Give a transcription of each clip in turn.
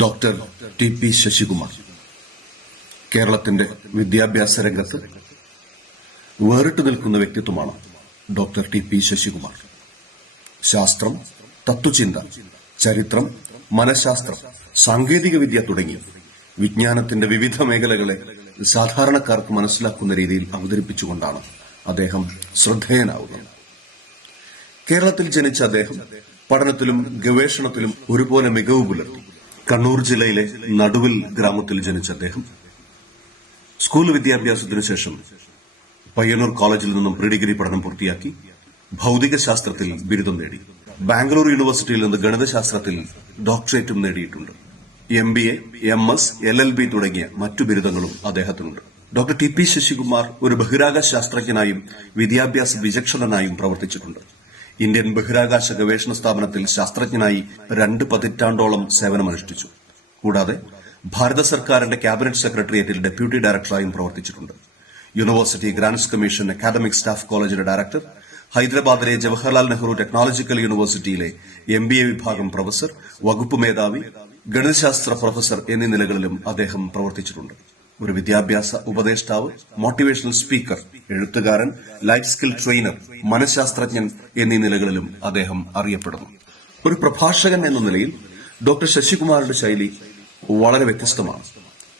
Doctor T P Sasikumar. കേരളത്തിന്റെ വിദ്യാഭ്യാസ രംഗത്ത് വേറിട്ട് നിൽക്കുന്ന വ്യക്തിത്വമാണ് ഡോക്ടർ ടി പി ശശികുമാർ. ശാസ്ത്രം തത്വചിന്ത ചരിത്രം മനഃശാസ്ത്രം സാങ്കേതിക വിദ്യ തുടങ്ങി വിജ്ഞാനത്തിന്റെ വിവിധ മേഖലകളെ സാധാരണക്കാർക്ക് മനസ്സിലാക്കുന്ന രീതിയിൽ അവതരിപ്പിച്ചുകൊണ്ടാണ് അദ്ദേഹം ശ്രദ്ധേയനാവുന്നത്. കേരളത്തിൽ ജനിച്ച അദ്ദേഹം പഠനത്തിലും ഗവേഷണത്തിലും ഒരുപോലെ മികവ് പുലർത്തി. കണ്ണൂർ ജില്ലയിലെ നടുവിൽ ഗ്രാമത്തിൽ ജനിച്ച അദ്ദേഹം. സ്കൂൾ വിദ്യാഭ്യാസത്തിനു ശേഷം പയ്യന്നൂർ കോളേജിൽ നിന്നും പ്രീ ഡിഗ്രി പഠനം പൂർത്തിയാക്കി ഭൗതിക ശാസ്ത്രത്തിൽ ബിരുദം നേടി. ബാംഗ്ലൂർ യൂണിവേഴ്സിറ്റിയിൽ നിന്ന് ഗണിതശാസ്ത്രത്തിൽ ഡോക്ടറേറ്റും നേടിയിട്ടുണ്ട്. M B A M S L L B തുടങ്ങിയ മറ്റു ബിരുദങ്ങളും അദ്ദേഹത്തിനുണ്ട്. ഡോക്ടർ ടി പി ശശികുമാർ ഒരു ബഹിരാകാശ ശാസ്ത്രജ്ഞനായും വിദ്യാഭ്യാസ വിചക്ഷണനായും പ്രവർത്തിച്ചിട്ടുണ്ട്. ഇന്ത്യൻ ബഹിരാകാശ ഗവേഷണ സ്ഥാപനത്തിൽ ശാസ്ത്രജ്ഞനായി രണ്ട് പതിറ്റാണ്ടോളം സേവനമനുഷ്ഠിച്ചു. കൂടാതെ ഭാരത സർക്കാരിന്റെ ക്യാബിനറ്റ് സെക്രട്ടേറിയറ്റിൽ ഡെപ്യൂട്ടി ഡയറക്ടറായും പ്രവർത്തിച്ചിട്ടുണ്ട്. University grants commission academic staff കോളേജിലെ ഡയറക്ടർ ഹൈദരാബാദിലെ ജവഹർലാൽ നെഹ്റു ടെക്നോളജിക്കൽ യൂണിവേഴ്സിറ്റിയിലെ എം ബി എ വിഭാഗം പ്രൊഫസർ വകുപ്പ് മേധാവി ഗണിതശാസ്ത്ര പ്രൊഫസർ എന്നീ നിലകളിലും അദ്ദേഹം പ്രവർത്തിച്ചിട്ടുണ്ട്. ഒരു വിദ്യാഭ്യാസ ഉപദേഷ്ടാവ് മോട്ടിവേഷണൽ സ്പീക്കർ എഴുത്തുകാരൻ ലൈഫ് സ്കിൽ ട്രെയിനർ മനഃശാസ്ത്രജ്ഞൻ എന്നീ നിലകളിലും അദ്ദേഹം അറിയപ്പെടുന്നു. ഒരു പ്രഭാഷകൻ എന്ന നിലയിൽ ഡോക്ടർ ശശികുമാറിന്റെ ശൈലി വളരെ വ്യത്യസ്തമാണ്.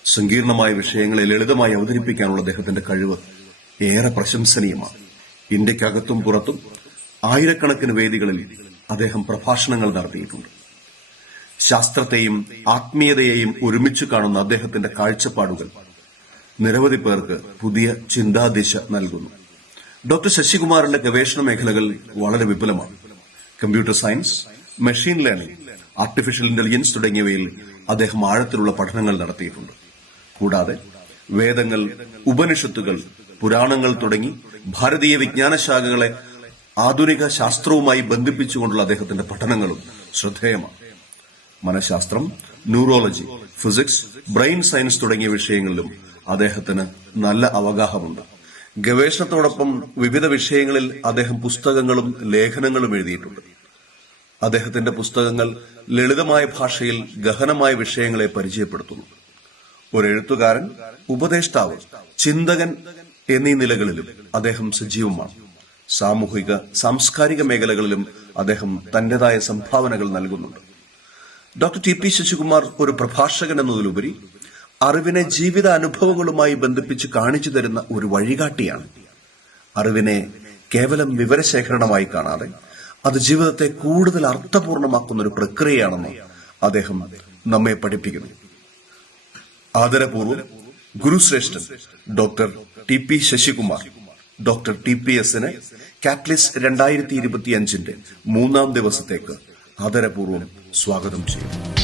സങ്കീർണമായ വിഷയങ്ങളെ ലളിതമായി അവതരിപ്പിക്കാനുള്ള അദ്ദേഹത്തിന്റെ കഴിവ് ഏറെ പ്രശംസനീയമാണ്. ഇന്ത്യക്കകത്തും പുറത്തും ആയിരക്കണക്കിന് വേദികളിൽ അദ്ദേഹം പ്രഭാഷണങ്ങൾ നടത്തിയിട്ടുണ്ട്. ശാസ്ത്രത്തെയും ആത്മീയതയെയും ഒരുമിച്ച് കാണുന്ന അദ്ദേഹത്തിന്റെ കാഴ്ചപ്പാടുകൾ. നിരവധി പേർക്ക് പുതിയ ചിന്താദിശ നൽകുന്നു. ഡോക്ടർ ശശികുമാറിന്റെ ഗവേഷണ മേഖലകൾ വളരെ വിപുലമാണ്. Computer science machine learning artificial intelligence തുടങ്ങിയവയിൽ അദ്ദേഹം ആഴത്തിലുള്ള പഠനങ്ങൾ നടത്തിയിട്ടുണ്ട്. കൂടാതെ വേദങ്ങൾ ഉപനിഷത്തുകൾ പുരാണങ്ങൾ തുടങ്ങി ഭാരതീയ വിജ്ഞാന ശാഖകളെ ആധുനിക ശാസ്ത്രവുമായി ബന്ധിപ്പിച്ചുകൊണ്ടുള്ള അദ്ദേഹത്തിന്റെ പഠനങ്ങളും ശ്രദ്ധേയമാണ്. മനഃശാസ്ത്രം ന്യൂറോളജി ഫിസിക്സ് ബ്രെയിൻ സയൻസ് തുടങ്ങിയ വിഷയങ്ങളിലും അദ്ദേഹത്തിന് നല്ല അവഗാഹമുണ്ട്. ഗവേഷണത്തോടൊപ്പം വിവിധ വിഷയങ്ങളിൽ അദ്ദേഹം പുസ്തകങ്ങളും ലേഖനങ്ങളും എഴുതിയിട്ടുണ്ട്. അദ്ദേഹത്തിന്റെ പുസ്തകങ്ങൾ ലളിതമായ ഭാഷയിൽ ഗഹനമായ വിഷയങ്ങളെ പരിചയപ്പെടുത്തുന്നു. ഒരു എഴുത്തുകാരൻ ഉപദേഷ്ടാവ് ചിന്തകൻ എന്നീ നിലകളിലും അദ്ദേഹം സജീവമാണ്. സാമൂഹിക സാംസ്കാരിക മേഖലകളിലും അദ്ദേഹം തന്റേതായ സംഭാവനകൾ നൽകുന്നുണ്ട്. ഡോക്ടർ ടി പി ശശികുമാർ ഒരു പ്രഭാഷകൻ എന്നതിലുപരി അറിവിനെ ജീവിത അനുഭവങ്ങളുമായി ബന്ധിപ്പിച്ച് കാണിച്ചു തരുന്ന ഒരു വഴികാട്ടിയാണ്. അറിവിനെ കേവലം വിവരശേഖരണമായി കാണാതെ അത് ജീവിതത്തെ കൂടുതൽ അർത്ഥപൂർണമാക്കുന്ന ഒരു പ്രക്രിയയാണെന്ന് അദ്ദേഹം നമ്മെ പഠിപ്പിക്കുന്നു. ആദരപൂർവം ഗുരുശ്രേഷ്ഠൻ doctor T P Sasikumar doctor T P എസിനെ കാറ്റ്ലിസ് രണ്ടായിരത്തി ഇരുപത്തിയഞ്ചിന്റെ മൂന്നാം ദിവസത്തേക്ക് ആദരപൂർവം സ്വാഗതം ചെയ്യുന്നു.